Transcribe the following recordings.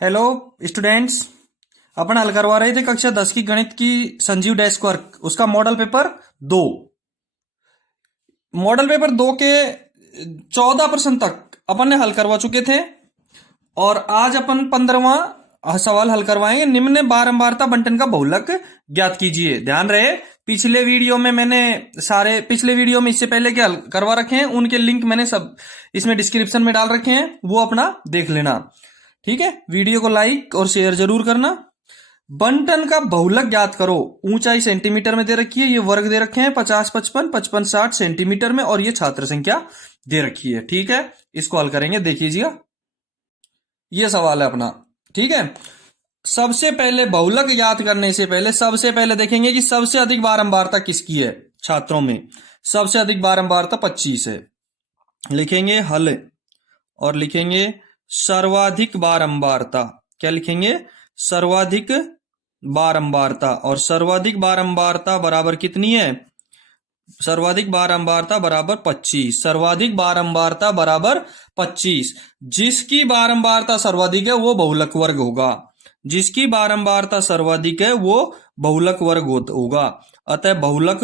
Hello students. अपन हल करवा रहे थे कक्षा 10 की गणित की संजीव डेस्क वर्क, उसका मॉडल पेपर 2। मॉडल पेपर 2 के 14 प्रश्न तक अपन ने हल करवा चुके थे और आज अपन 15वां सवाल हल करवाएंगे। निम्न बारंबारता बंटन का बहुलक ज्ञात कीजिए। ध्यान रहे, पिछले वीडियो में मैंने पिछले वीडियो में इससे पहले के हल करवा रखे हैं, उनके लिंक मैंने सब इसमें डिस्क्रिप्शन में डाल रखे हैं, वो अपना देख लेना। ठीक है, वीडियो को लाइक और शेयर जरूर करना। बंटन का बहुलक ज्ञात करो। ऊंचाई सेंटीमीटर में दे रखी है, ये वर्ग दे रखे हैं 50, 55, 55, 60 सेंटीमीटर में, और ये छात्र संख्या दे रखी है। ठीक है, इसको हल करेंगे, देखिएगा ये सवाल है अपना। ठीक है, सबसे पहले बहुलक ज्ञात करने से पहले सबसे पहले देखेंगे कि सबसे अधिक बारंबारता किसकी है। छात्रों में सबसे अधिक बारंबारता 25 है। लिखेंगे हल और लिखेंगे सर्वाधिक बारंबारता। क्या लिखेंगे? सर्वाधिक बारंबारता। और सर्वाधिक बारंबारता बराबर कितनी है? सर्वाधिक बारंबारता बराबर 25। सर्वाधिक बारंबारता बराबर 25। जिसकी बारंबारता सर्वाधिक है वो बहुलक वर्ग होगा। जिसकी बारंबारता सर्वाधिक है वो बहुलक वर्ग होगा। अतः बहुलक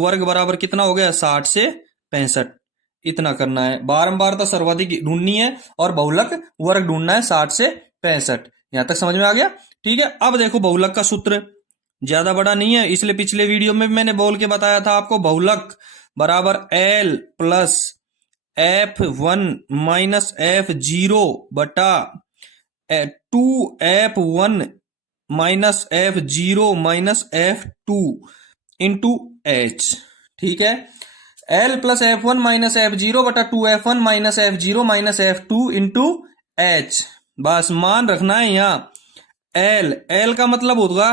वर्ग बराबर कितना हो गया? 60 से 65। इतना करना है। बारंबारता सर्वाधिक ढूंढनी है और बहुलक वर्ग ढूंढना है 60 से 65। यहां तक समझ में आ गया? ठीक है, अब देखो बहुलक का सूत्र ज्यादा बड़ा नहीं है, इसलिए पिछले वीडियो में मैंने बोल के बताया था आपको। बहुलक बराबर L plus F1 minus F0 बटा 2F1 minus F0 minus F2 into H। ठीक है, L plus F1 minus F0 बटा 2F1 minus F0 minus F2 into H। बस मान रखना है यहाँ L का मतलब होगा,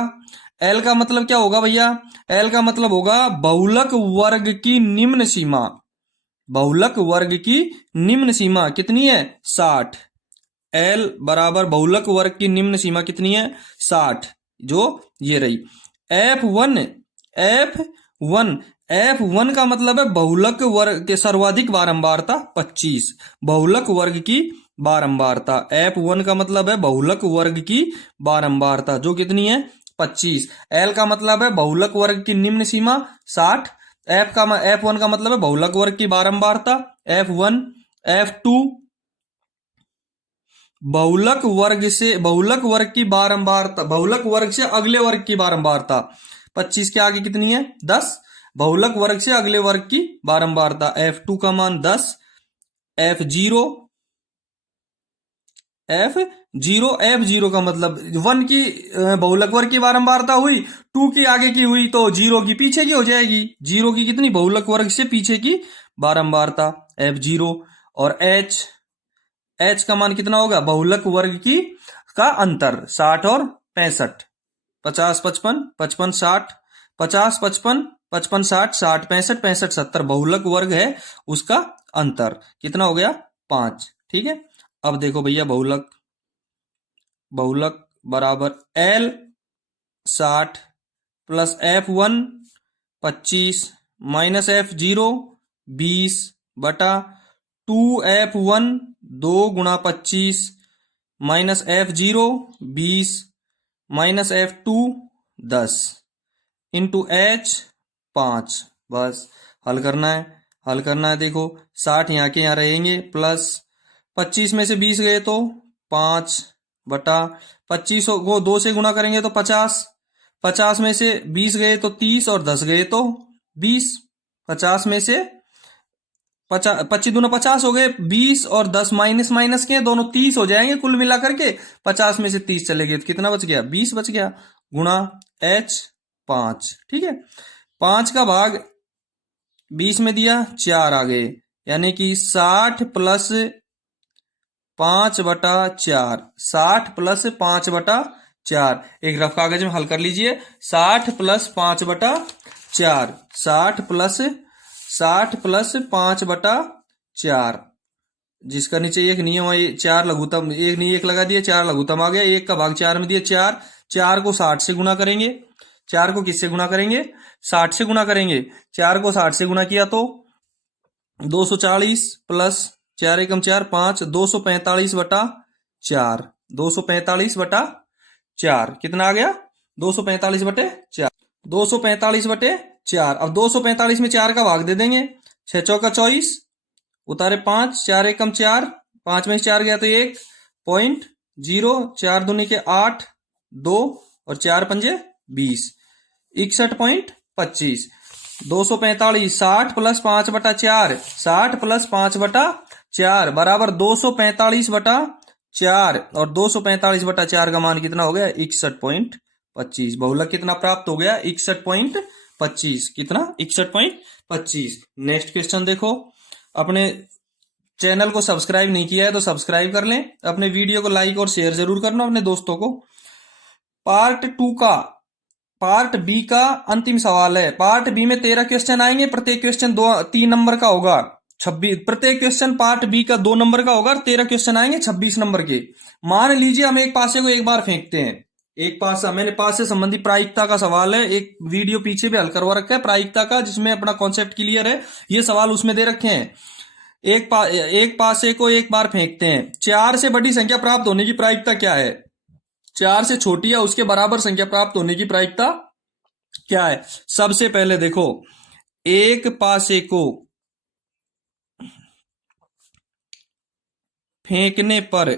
L का मतलब क्या होगा भैया? L का मतलब होगा बहुलक वर्ग की निम्न सीमा। बहुलक वर्ग की निम्न सीमा कितनी है? 60। L बराबर बहुलक वर्ग की निम्न सीमा कितनी है? 60, जो ये रही। F1 का मतलब है बहुलक वर्ग के सर्वाधिक बारंबारता 25। बहुलक वर्ग की बारंबारता F1 का मतलब है बहुलक वर्ग की बारंबारता, जो कितनी है? 25। L का मतलब है बहुलक वर्ग की निम्न सीमा 60। F1 का मतलब है बहुलक वर्ग की बारंबारता। F1 F2 बहुलक वर्ग की बारंबारता, बहुलक वर्ग से अगले वर्ग की बारंबारता। 25 के आगे कितनी है? 10। बहुलक वर्ग से अगले वर्ग की बारंबारता F2 का मान 10। F0 का मतलब 1 की बहुलक वर्ग की बारंबारता हुई, 2 की आगे की हुई तो 0 की पीछे की हो जाएगी। 0 की कितनी? बहुलक वर्ग से पीछे की बारंबारता F0। और H का मान कितना होगा? बहुलक वर्ग की का अंतर 60 और 65। 50, 55, 55, 60, 50, 55, 55, 60, 60, 65, 65, 70 बहुलक वर्ग है, उसका अंतर कितना हो गया? 5। ठीक है, अब देखो भैया बहुलक बराबर L 60 plus F1 25 minus F0 20 बटा 2F1 2 गुणा 25 minus F0 20 minus F2 10 into H 5। बस हल करना है। देखो 60 यहाँ के यहाँ रहेंगे, प्लस 25 में से 20 गए तो 5 बटा 25 को 2 से गुणा करेंगे तो 50। 50 में से 20 गए तो 30 और 10 गए तो 20। 50 में से 25 दूना 50 हो गए, 20 और 10 माइनस माइनस के दोनों 30 हो जाएंगे कुल मिलाकर के। 50 में से 30 चले गए तो कितना बच गया? 20 बच गया, गुणा H 5। ठीक है, 5 का भाग 20 में दिया, 4 आ गए, यानी कि 60 प्लस 5 बटा 4। 60 प्लस 5 बटा 4 एक रफ कागज में हल कर लीजिए। 60 प्लस 5 बटा 4, 60 प्लस 5 बटा 4, जिसका नीचे एक नियम है, 4 लघुत्तम, एक नहीं एक लगा दिया, 4 लघुत्तम आ गया। 1 का भाग 4 में दिया 4। 4 को 60 से गुणा करेंगे। 4 को किससे गुणा करेंगे? 60 से गुणा करेंगे। 4 को 60 से गुणा किया तो 240 प्लस 4 एकम 4 5, 245 बटा 4। 245/4 कितना आ गया? 245/4। 245/4। अब 245 में 4 का भाग दे देंगे। 6 चौका 24, उतारे 5, 4 एकम 4, 5 में 4 गया तो 1.0, 4 दूनी के 8, 2 और 4 पंजे 20, 61.25। 245 60 + 5/4, 60 + 5/4 बराबर 245/4, और 245/4 का मान कितना हो गया? 61.25। बहुलक कितना प्राप्त हो गया? 61.25। कितना? 61.25। नेक्स्ट क्वेश्चन देखो। अपने चैनल को सब्सक्राइब नहीं किया है तो सब्सक्राइब कर लें। अपने वीडियो को लाइक और शेयर जरूर करना अपने दोस्तों को। पार्ट बी का अंतिम सवाल है। पार्ट बी में 13 क्वेश्चन आएंगे, प्रत्येक क्वेश्चन 3 नंबर का होगा। 26 प्रत्येक क्वेश्चन पार्ट बी का 2 नंबर का होगा, 13 क्वेश्चन आएंगे 26 नंबर के। मान लीजिए हम एक पासे को एक बार फेंकते हैं। एक पासा, मैंने पास से संबंधित प्रायिकता का सवाल है, एक वीडियो पीछे भी हल करवा रखा है प्रायिकता का, जिसमें अपना कॉन्सेप्ट क्लियर है। ये सवाल उसमें दे रखे हैं। एक पासे को एक बार फेंकते हैं। 4 से बड़ी संख्या प्राप्त होने की प्रायिकता क्या है? 4 से छोटी या उसके बराबर संख्या प्राप्त होने की प्रायिकता क्या है? सबसे पहले देखो, एक पासे को फेंकने पर,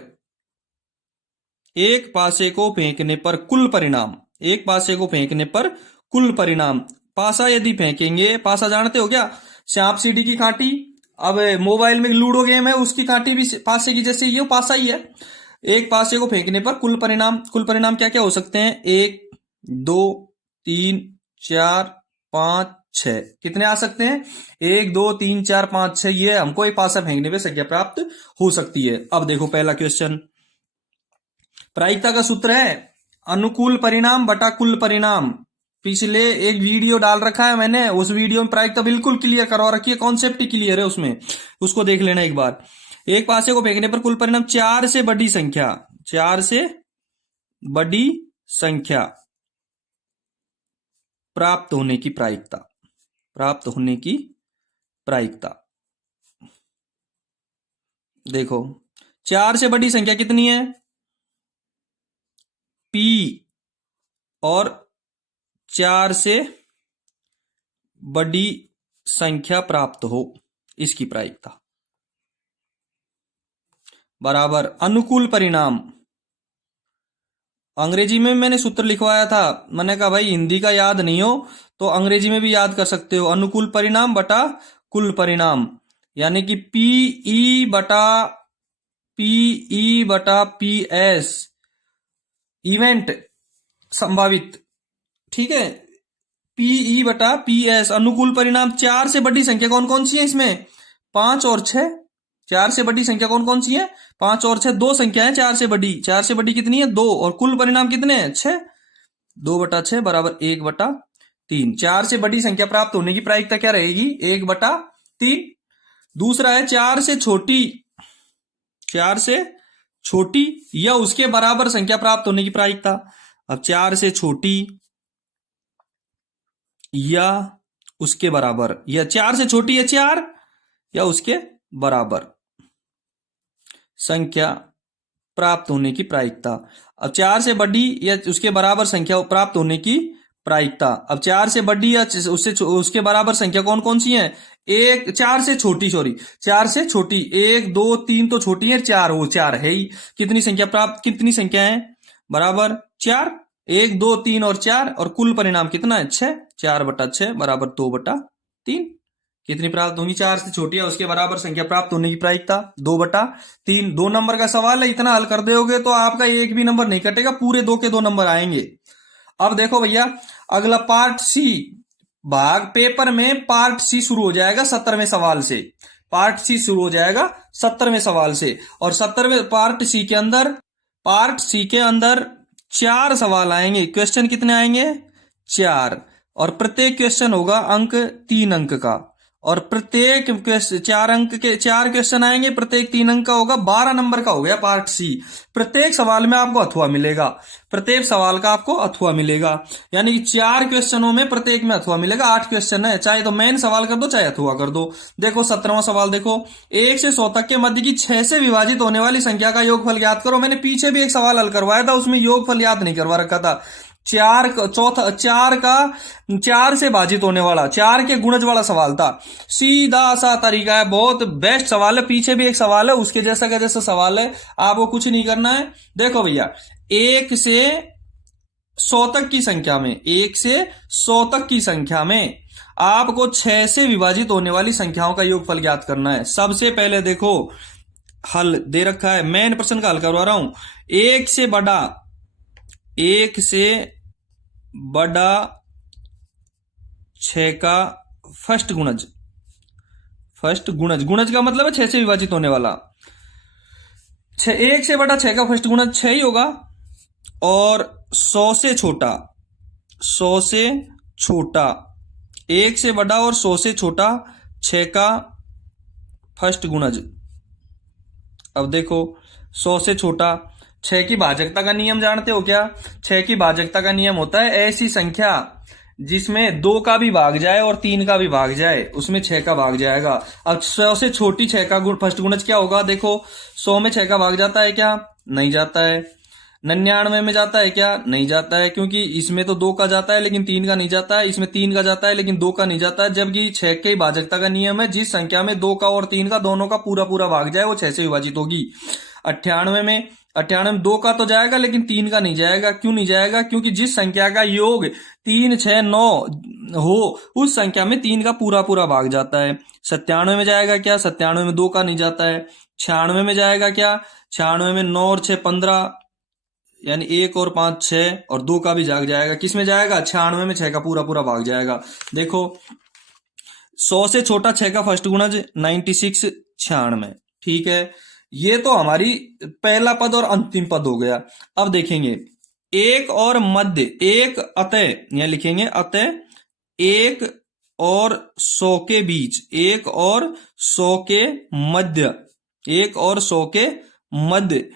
एक पासे को फेंकने पर कुल परिणाम, एक पासे को फेंकने पर कुल परिणाम। पासा यदि फेंकेंगे, पासा जानते हो क्या? सांप सीढ़ी की कांटी। अब मोबाइल में लूडो गेम है, उसकी कांटी भी पासे की जैसे, ये पासा ही है। एक पासे को फेंकने पर कुल परिणाम क्या क्या हो सकते हैं? 1 2 3 4 5 6। कितने आ सकते हैं? 1 2 3 4 5 6। ये हमको एक पासा फेंकने पे संख्या प्राप्त हो सकती है। अब देखो पहला क्वेश्चन। प्रायिकता का सूत्र है अनुकूल परिणाम बटा कुल परिणाम। पिछले एक वीडियो डाल रखा है मैंने, उस वीडियो में प्रायिकता बिल्कुल क्लियर करवा रखी है, कॉन्सेप्ट ही क्लियर है उसमें, उसको देख लेना एक बार। एक पासे को फेंकने पर कुल परिणाम 4 से बड़ी संख्या, 4 से बड़ी संख्या प्राप्त होने की प्रायिकता, प्राप्त होने की प्रायिकता। देखो 4 से बड़ी संख्या कितनी है? P, और 4 से बड़ी संख्या प्राप्त हो, इसकी प्रायिकता बराबर अनुकूल परिणाम। अंग्रेजी में मैंने सूत्र लिखवाया था, मैंने कहा भाई हिंदी का याद नहीं हो तो अंग्रेजी में भी याद कर सकते हो। अनुकूल परिणाम बटा कुल परिणाम, यानी कि पीई बटा PS, इवेंट संभावित, ठीक है। पीई बटा PS अनुकूल परिणाम। 4 से बड़ी संख्या कौन कौन सी है इसमें? 5 और 6। 4 से बड़ी संख्या कौन कौन सी है? 5 और 6। 2 संख्या है 4 से बड़ी। 4 से बड़ी कितनी है? 2। और कुल परिणाम कितने हैं? 6। 2/6 बराबर 1/3। 4 से बड़ी संख्या प्राप्त होने की प्रायिकता क्या रहेगी? 1/3। दूसरा है 4 से छोटी, 4 से छोटी या उसके बराबर संख्या प्राप्त होने की प्रायिकता। अब 4 से छोटी या उसके बराबर, या 4 से छोटी है 4 या उसके बराबर संख्या प्राप्त होने की प्रायिकता। अब 4 से बड़ी या उसके बराबर संख्या प्राप्त होने की प्रायिकता। अब 4 से बड़ी या उसके बराबर संख्या कौन कौन सी है? 4 से छोटी, 4 से छोटी 1 2 3 तो छोटी है, 4 वो 4 है ही। कितनी संख्या प्राप्त, कितनी संख्या है? बराबर 4। 1 2 3 और 4, और कुल परिणाम कितना है? 6। 4/6 बराबर 2/3। कितनी प्राप्त होंगी? 4 से छोटी है उसके बराबर संख्या प्राप्त होने की प्रायिकता 2/3। 2 नंबर का सवाल है, इतना हल कर दोगे तो आपका एक भी नंबर नहीं कटेगा, पूरे 2 के 2 नंबर आएंगे। अब देखो भैया, अगला पार्ट सी भाग, पेपर में पार्ट सी शुरू हो जाएगा 17वें सवाल से। पार्ट सी शुरू हो जाएगा 17वें सवाल से, और 17वें पार्ट सी के अंदर 4 सवाल आएंगे। क्वेश्चन कितने आएंगे? 4, और प्रत्येक क्वेश्चन होगा 3 अंक का, और प्रत्येक चार अंक के 4 क्वेश्चन आएंगे, प्रत्येक 3 अंक का होगा, 12 नंबर का हो गया पार्ट सी। प्रत्येक सवाल में आपको अथवा मिलेगा, प्रत्येक सवाल का आपको अथवा मिलेगा, यानी कि 4 क्वेश्चनों में प्रत्येक में अथवा मिलेगा। 8 क्वेश्चन है, चाहे तो मेन सवाल कर दो चाहे अथवा कर दो। देखो 17वां सवाल देखो, 1 से 100 तक के मध्य की 6 से विभाजित होने वाली संख्या का योगफल ज्ञात करो। मैंने पीछे भी एक सवाल हल करवाया था, उसमें योगफल याद नहीं करवा रखा था। 4 से भाजित होने वाला, 4 के गुणज वाला सवाल था। सीधा सा तरीका है, बहुत बेस्ट सवाल है। पीछे भी एक सवाल है उसके जैसा का जैसा सवाल है, आपको कुछ नहीं करना है। देखो भैया, 1 से 100 तक की संख्या में, 1 से 100 तक की संख्या में आपको 6 से विभाजित होने वाली संख्याओं का योगफल ज्ञात करना है। सबसे पहले देखो हल दे रखा है, मेन प्रश्न का हल करवा रहा हूं। 1 से बड़ा 6 का फर्स्ट गुणज, गुणज का मतलब है 6 से विभाजित होने वाला। 1 से बड़ा 6 का फर्स्ट गुणज 6 ही होगा। और 100 से छोटा, 1 से बड़ा और 100 से छोटा 6 का फर्स्ट गुणज। अब देखो 100 से छोटा, 6 की भाजकता का नियम जानते हो क्या? 6 की भाजकता का नियम होता है ऐसी संख्या जिसमें 2 का भी भाग जाए और 3 का भी भाग जाए, उसमें 6 का भाग जाएगा। अब 100 से छोटी 6 का फर्स्ट गुणज क्या होगा? देखो 100 में 6 का भाग जाता है क्या? नहीं जाता है। 99 में जाता है क्या? नहीं जाता है, क्योंकि इसमें तो 2 का जाता है लेकिन 3 का नहीं जाता है, इसमें 3 का जाता है लेकिन 2 का नहीं जाता है। जबकि 6 की भाजकता का नियम है जिस संख्या में 2 का और 3 का दोनों का पूरा पूरा भाग जाए वो 6 से विभाजित होगी। 98 में 2 का तो जाएगा लेकिन 3 का नहीं जाएगा। क्यों नहीं जाएगा? क्योंकि जिस संख्या का योग 3, 6, 9 हो उस संख्या में 3 का पूरा पूरा भाग जाता है। 97 में जाएगा क्या? 97 में 2 का नहीं जाता है। 96 में जाएगा क्या? 96 में 9 और 6 15, यानी 1 और 5 6 और 2 का भी जाग जाएगा। किस में जाएगा? 96 में 6 का पूरा पूरा भाग जाएगा। देखो 100 से छोटा 6 का फर्स्ट गुणज 96, 96। ठीक है, ये तो हमारी पहला पद और अंतिम पद हो गया। अब देखेंगे एक और मध्य, एक अतः, यहां लिखेंगे अतः 1 और 100 के बीच, 1 और 100 के मध्य, 1 और 100 के मध्य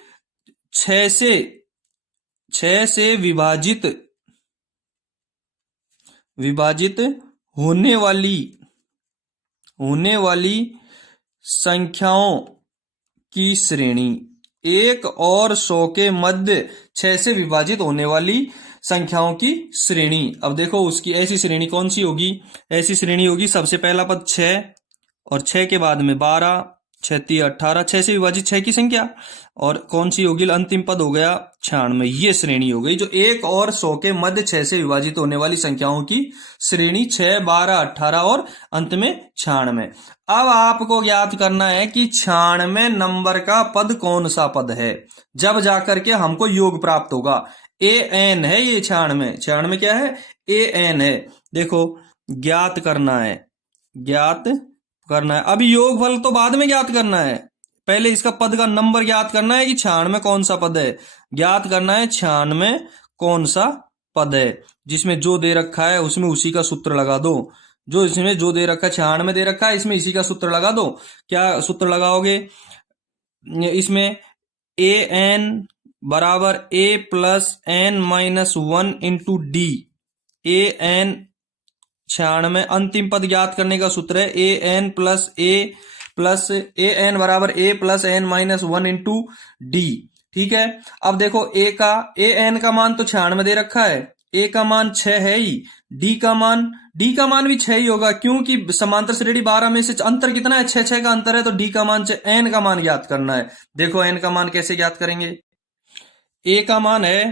6 से विभाजित होने वाली संख्याओं की श्रेणी। 1 और 100 के मध्य 6 से विभाजित होने वाली संख्याओं की श्रेणी। अब देखो उसकी ऐसी श्रेणी कौन सी होगी? ऐसी श्रेणी होगी, सबसे पहला पद 6 और 6 के बाद में 12, 6 3 18, 6 से विभाजित 6 की संख्या। और कौन सी होगी? अंतिम पद हो गया 96। ये श्रेणी हो गई जो 1 और 100 के मध्य 6 से विभाजित होने वाली संख्याओं की श्रेणी। 6, 12, 18 और अंत में 96। अब आपको ज्ञात करना है कि 96 नंबर का पद कौन सा पद है, जब जाकर के हमको योग प्राप्त होगा। an है ये 96 क्या है? an है। देखो ज्ञात करना है। अभी योगफल तो बाद में ज्ञात करना है, पहले इसका पद का नंबर ज्ञात करना है कि 96 कौन सा पद है। ज्ञात करना है 96 कौन सा पद है, जिसमें जो दे रखा है उसमें उसी का सूत्र लगा दो। जो इसमें जो दे रखा है 96 दे रखा है, इसमें इसी का सूत्र लगा दो। क्या सूत्र लगाओगे? इसमें an बराबर a plus n minus 1 into D. an 96 अंतिम पद ज्ञात करने का सूत्र है an बराबर a plus n minus 1 into D. ठीक है, अब देखो an का मान तो 96 दे रखा है, a का मान 6 है ही, d का मान भी 6 ही होगा, क्योंकि समांतर श्रेणी 12 में से अंतर कितना है? 6 का अंतर है, तो d का मान n का मान ज्ञात करना है। देखो n का मान कैसे ज्ञात करेंगे? a का मान है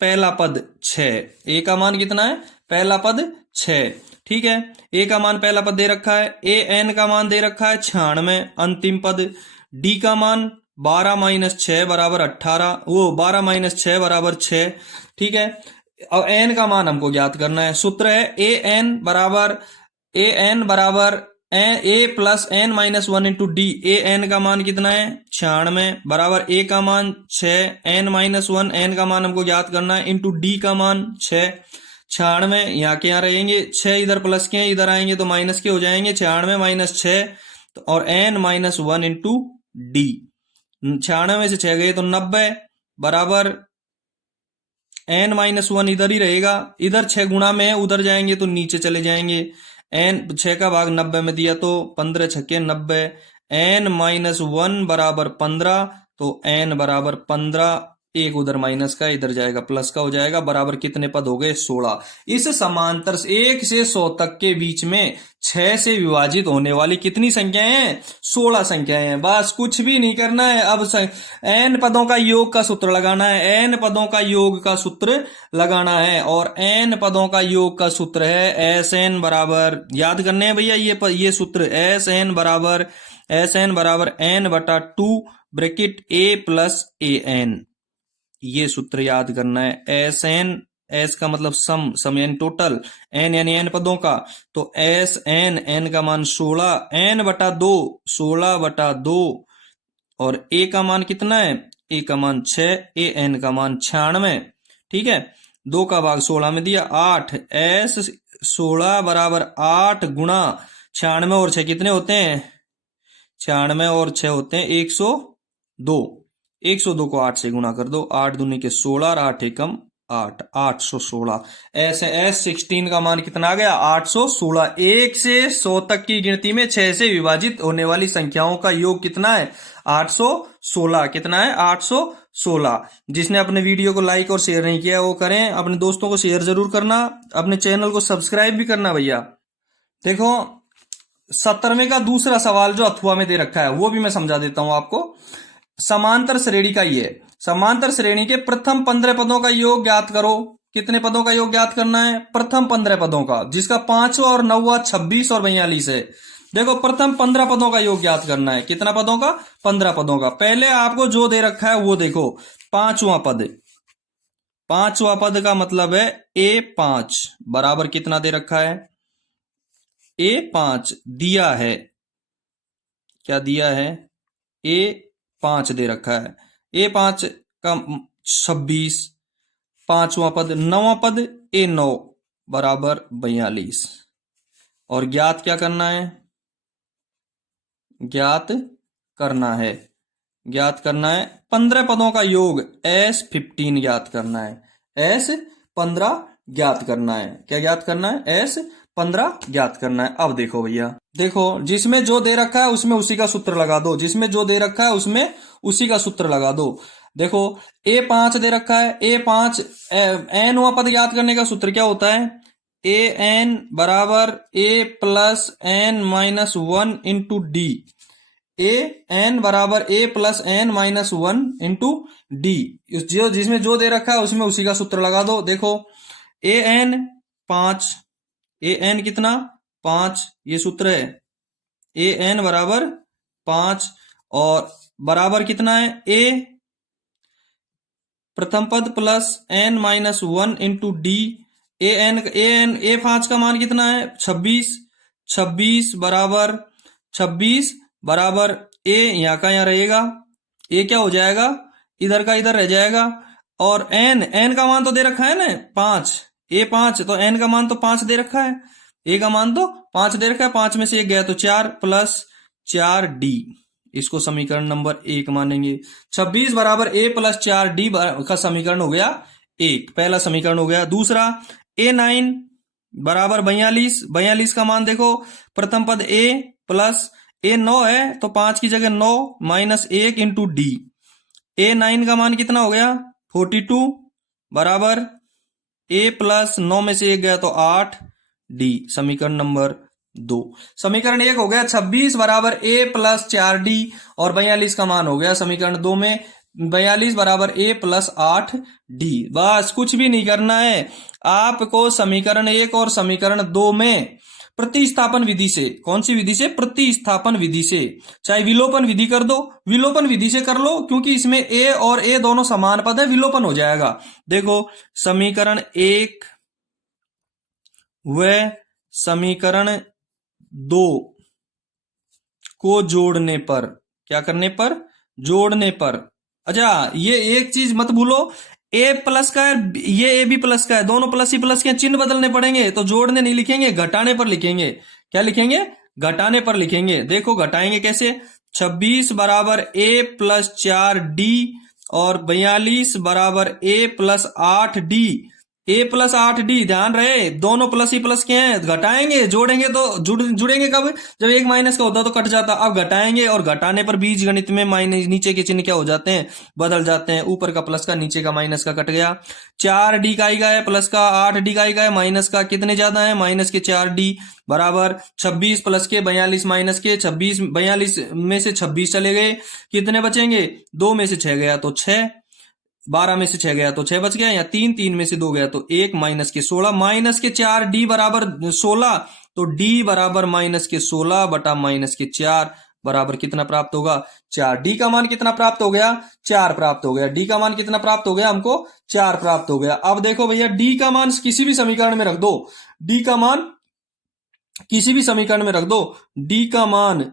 पहला पद 6, a का मान कितना है? पहला पद 6। ठीक है, a का मान पहला पद दे रखा है, an का मान दे रखा है 96 अंतिम पद, d का मान 12 माइनस 6 बराबर 18, वो 12 माइनस 6 बराबर 6। ठीक है, अब n का मान हमको ज्ञात करना है। सूत्र है an बराबर a plus n minus 1 into D. an का मान कितना है? 96 बराबर a का मान 6, n माइनस 1, n का मान हमको ज्ञात करना है, इंटू डी का मान 6। 96 यहाँ के यहाँ रहेंगे, 6 इधर प्लस के हैं, इधर आएंगे तो माइनस के हो जाएंगे, 96 माइनस 6 और n-1 इंटू डी। 96 में से 6 गए तो 90 बराबर n-1 इधर ही रहेगा, इधर 6 गुणा में है, उधर जाएंगे तो नीचे चले जाएंगे। n 6 का भाग 90 में दिया तो 15 छक्के 90, n-1 बराबर 15, तो n बराबर 15, एक उधर माइनस का इधर जाएगा प्लस का हो जाएगा, बराबर कितने पद हो गए 16। इस समांतर 1 से 100 तक के बीच में 6 से विभाजित होने वाली कितनी संख्याएं हैं? 16 संख्याएं हैं। बस कुछ भी नहीं करना है। अब n पदों का योग का सूत्र लगाना है, n पदों का योग का सूत्र लगाना है, और n पदों का योग का सूत्र है Sn बराबर, याद करने हैं भैया ये सूत्र, Sn बराबर n/2 bracket a plus an, ये सूत्र याद करना है। S का मतलब सम यानी टोटल, n यानी n पदों का, तो n का मान 16, n/2 16/2, और a का मान कितना है? a का मान 6, an का मान 96। ठीक है, 2 का भाग 16 में दिया 8, S 16 बराबर 8 गुणा 96 और 6 कितने होते हैं? 96 और 6 होते हैं 102। 102 को 8 से गुणा कर दो, 8 दूनी के 16 और 8 एकम 8, 816। ऐसे S16 का मान कितना आ गया? 816। 1 से 100 तक की गिनती में 6 से विभाजित होने वाली संख्याओं का योग कितना है? 816। कितना है? 816। जिसने अपने वीडियो को लाइक और शेयर नहीं किया वो करें, अपने दोस्तों को शेयर जरूर करना, अपने चैनल को सब्सक्राइब भी करना भैया। देखो 17वें का दूसरा सवाल जो अथवा में दे रखा है वो भी मैं समझा देता हूं आपको। समांतर श्रेणी का ये, समांतर श्रेणी के प्रथम 15 पदों का योग ज्ञात करो। कितने पदों का योग ज्ञात करना है? प्रथम 15 पदों का, जिसका 5वां और 9वां 26 और 42 है। देखो प्रथम 15 पदों का योग ज्ञात करना है। कितना पदों का? 15 पदों का। पहले आपको जो दे रखा है वो देखो, 5वां पद। 5वां पद का मतलब है A5 बराबर कितना दे रखा है? A5 दिया है, क्या दिया है? A5 दे रखा है। A5 का 26, 5वां पद, 9वां पद A9 बराबर 42। और ज्ञात क्या करना है? ज्ञात करना है 15 पदों का योग S15 ज्ञात करना है। S15 ज्ञात करना है। क्या ज्ञात करना है? S15 ज्ञात करना है। अब देखो भैया, देखो जिसमें जो दे रखा है उसमें उसी का सूत्र लगा दो, जिसमें जो दे रखा है उसमें उसी का सूत्र लगा दो। देखो A5 दे रखा है, A5 n वां पद ज्ञात करने का सूत्र क्या होता है? an बराबर a plus n-1 into D. an बराबर a plus n-1 into D. जिसमें जो दे रखा है उसमें उसी का सूत्र लगा दो। देखो an 5, an कितना? 5, ये सूत्र है। an बराबर 5 और बराबर कितना है? a प्रथम पद plus n-1 into D. A5 का मान कितना है? 26। 26 बराबर a यहाँ का यहाँ रहेगा, a क्या हो जाएगा? इधर का इधर रह जाएगा। और n का मान तो दे रखा है ना 5, A5, तो n का मान तो 5 दे रखा है, a का मान तो 5 दे रखा है। 5 में से 1 गया तो 4 प्लस 4d, इसको समीकरण नंबर 1 मानेंगे। 26 बराबर a प्लस 4d का समीकरण हो गया 1, पहला समीकरण हो गया। दूसरा A9 बराबर 42, 42 का मान देखो, प्रथम पद a प्लस A9 है तो 5 की जगह 9 माइनस 1 इंटू डी। A9 का मान कितना हो गया? 42 बराबर a प्लस 9 में से 1 गया तो 8 d, समीकरण नंबर 2। समीकरण 1 हो गया 26 बराबर a प्लस 4d, और 42 का मान हो गया समीकरण 2 में 42 बराबर a प्लस 8d। बस कुछ भी नहीं करना है आपको। समीकरण 1 और समीकरण 2 में प्रतिस्थापन विधि से, कौन सी विधि से? प्रतिस्थापन विधि से, चाहे विलोपन विधि कर दो, विलोपन विधि से कर लो, क्योंकि इसमें a और a दोनों समान पद है, विलोपन हो जाएगा। देखो समीकरण 1 व समीकरण 2 को जोड़ने पर, क्या करने पर? जोड़ने पर। अच्छा ये एक चीज मत भूलो, ए प्लस का है, ये ए बी प्लस का है, दोनों प्लस ही प्लस के चिन्ह बदलने पड़ेंगे, तो जोड़ने नहीं लिखेंगे, घटाने पर लिखेंगे। क्या लिखेंगे? घटाने पर लिखेंगे। देखो घटाएंगे कैसे? 26 बराबर ए प्लस 4d और 42 बराबर ए प्लस 8d। ए प्लस 8d, ध्यान रहे दोनों प्लस ही प्लस के हैं। घटाएंगे, जोड़ेंगे तो जुड़ेंगे कब? जब एक माइनस का होता तो कट जाता। अब घटाएंगे और घटाने पर बीज गणित में माइनस नीचे के चिन्ह क्या हो जाते हैं? बदल जाते हैं। ऊपर का प्लस का, नीचे का माइनस का कट गया। 4d का आएगा है प्लस का, 8d का आएगा है माइनस का। कितने ज्यादा है? माइनस के 4d बराबर 26 प्लस के 42 माइनस के 26। 42 में से 26 चले गए, कितने बचेंगे? 2 में से 6 गया तो 6, 12 में से 6 गया तो 6 बच गया, या 3, 3 में से 2 गया तो 1, माइनस के 16, माइनस के 4d बराबर 16, तो d बराबर माइनस के 16 बटा माइनस के 4 बराबर कितना प्राप्त होगा? 4। d का मान कितना प्राप्त हो गया? 4 प्राप्त हो गया। d का मान कितना प्राप्त हो गया? हमको 4 प्राप्त हो गया। अब देखो भैया, d का मान किसी भी समीकरण में रख दो, d का मान किसी भी समीकरण में रख दो। d का मान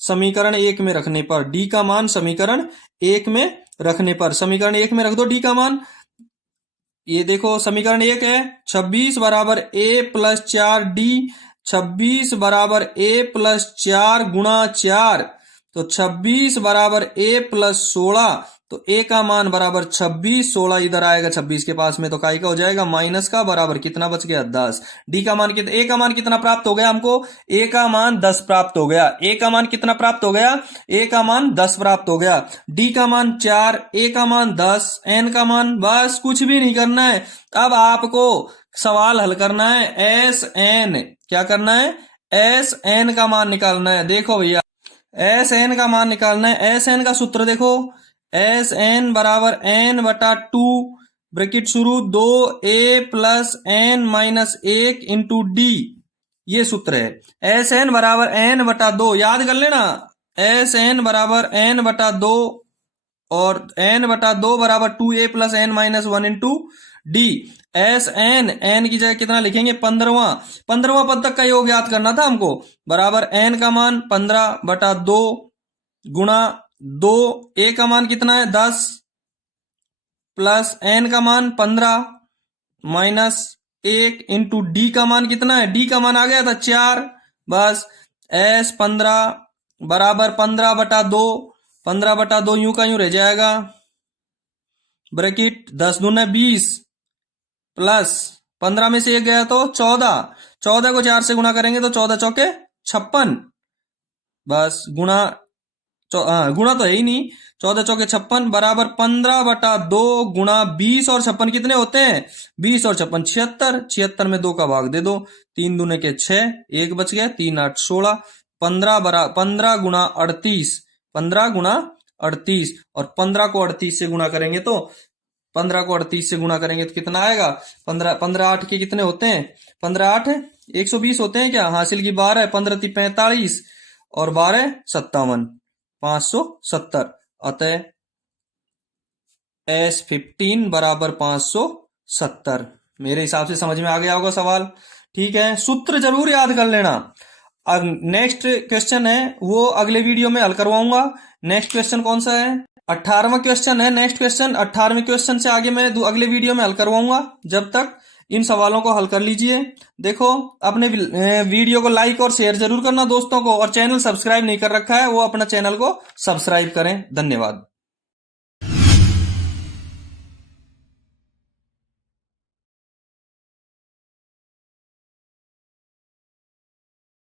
समीकरण 1 में रखने पर, d का मान समीकरण 1 में रखने पर, समीकरण 1 में रख दो d का मान। ये देखो समीकरण 1 है 26 बराबर a प्लस 4d, 26 बराबर a प्लस 4 गुणा 4, तो 26 बराबर a प्लस 16, तो a का मान बराबर 26, 16 इधर आएगा 26 के पास में, तो काय का हो जाएगा? माइनस का, बराबर कितना बच गया? 10। d का मान कितना? a का मान कितना प्राप्त हो गया हमको? a का मान 10 प्राप्त हो गया। a का मान कितना प्राप्त हो गया? a का मान 10 प्राप्त हो गया। d का मान 4, a का मान 10, n का मान, बस कुछ भी नहीं करना है। अब आपको सवाल हल करना है एस एन। क्या करना है? एस एन का मान निकालना है। देखो भैया, एस एन का मान निकालना है। एस एन का सूत्र देखो, एस एन बराबर एन बटा 2, ब्रैकेट शुरू, 2a plus n minus 1 into d, ये सूत्र है। एस एन बराबर एन बटा 2, याद कर लेना, एस एन बराबर एन बटा 2 और एन बटा 2 बराबर 2a plus n minus 1 into d. S n, n की जगह कितना लिखेंगे? 15वां पद तक का योग याद करना था हमको। बराबर एन का मान 15 बटा 2 गुणा 2, ए का मान कितना है? 10 प्लस एन का मान 15 माइनस 1 इंटू डी का मान कितना है? डी का मान आ गया था 4। बस एस 15 बराबर 15 बटा 2, 15 बटा 2 यूं का यूं रह जाएगा, ब्रैकेट 10 दूना 20 प्लस 15 में से 1 गया तो 14, 14 को 4 से गुणा करेंगे तो 14 चौके 56, बस गुणा तो है ही नहीं, 14 चौके 56 बराबर 15 बटा 2 गुणा 20 और 56 कितने होते हैं? 20 और 56 76, 76 में 2 का भाग दे दो, 3 दूने के 6, 1 बच गया, 3 8 16, 15 गुणा 38, 15 गुणा 38, और 15 को 38 से गुणा करेंगे तो 15 को 38 से गुणा करेंगे तो कितना आएगा? 15 8 के कितने होते हैं? 15 8 120 होते हैं क्या? हासिल की 12, 15 45 और 12 57, 570। अतः S15 बराबर 570। मेरे हिसाब से समझ में आ गया होगा सवाल। ठीक है, सूत्र जरूर याद कर लेना। अब नेक्स्ट क्वेश्चन है वो अगले वीडियो में हल करवाऊंगा। नेक्स्ट क्वेश्चन कौन सा है? 18वां क्वेश्चन है नेक्स्ट क्वेश्चन। 18वें क्वेश्चन से आगे मैं अगले वीडियो में हल करवाऊंगा। जब तक इन सवालों को हल कर लीजिए। देखो, अपने वीडियो को लाइक और शेयर जरूर करना दोस्तों को, और चैनल सब्सक्राइब नहीं कर रखा है वो अपना चैनल को सब्सक्राइब करें। धन्यवाद।